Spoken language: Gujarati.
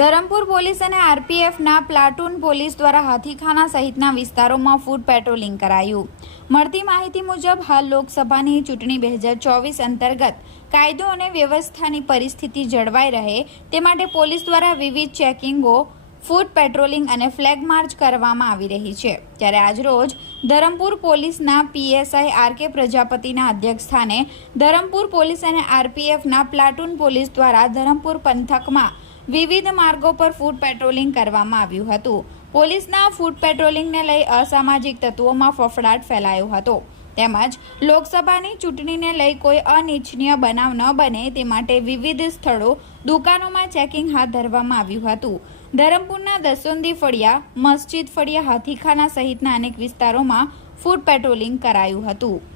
ધરમપુર પોલીસ અને આરપીએફના પ્લાટૂન પોલીસ દ્વારા હાથીખાના સહિતના વિસ્તારોમાં ફૂડ પેટ્રોલિંગ કરાયું. મળતી માહિતી મુજબ, હાલ લોકસભાની ચૂંટણી બે હજાર ચોવીસ અંતર્ગત કાયદો અને વ્યવસ્થાની પરિસ્થિતિ જળવાઈ રહે તે માટે પોલીસ દ્વારા વિવિધ ચેકિંગો, ફૂડ પેટ્રોલિંગ અને ફ્લેગ માર્ચ કરવામાં આવી રહી છે. ત્યારે આજરોજ ધરમપુર પોલીસના પીએસઆઈ આર કે પ્રજાપતિના અધ્યક્ષસ્થાને ધરમપુર પોલીસ અને આરપીએફના પ્લાટૂન પોલીસ દ્વારા ધરમપુર પંથકમાં વિવિધ માર્ગો પર ફૂડ પેટ્રોલિંગ કરવામાં આવ્યું હતું. પોલીસના ફૂડ પેટ્રોલિંગને લઈ અસામાજિક તત્વોમાં ફફડાટ ફેલાયો હતો. તેમજ લોકસભાની ચૂંટણીને લઈ કોઈ અનિચ્છનીય બનાવ ન બને તે માટે વિવિધ સ્થળો દુકાનોમાં ચેકિંગ હાથ ધરવામાં આવ્યું હતું. ધરમપુરના દસોંદી ફળિયા, મસ્જિદ ફળિયા, હાથીખાના સહિતના અનેક વિસ્તારોમાં ફૂડ પેટ્રોલિંગ કરાયું હતું.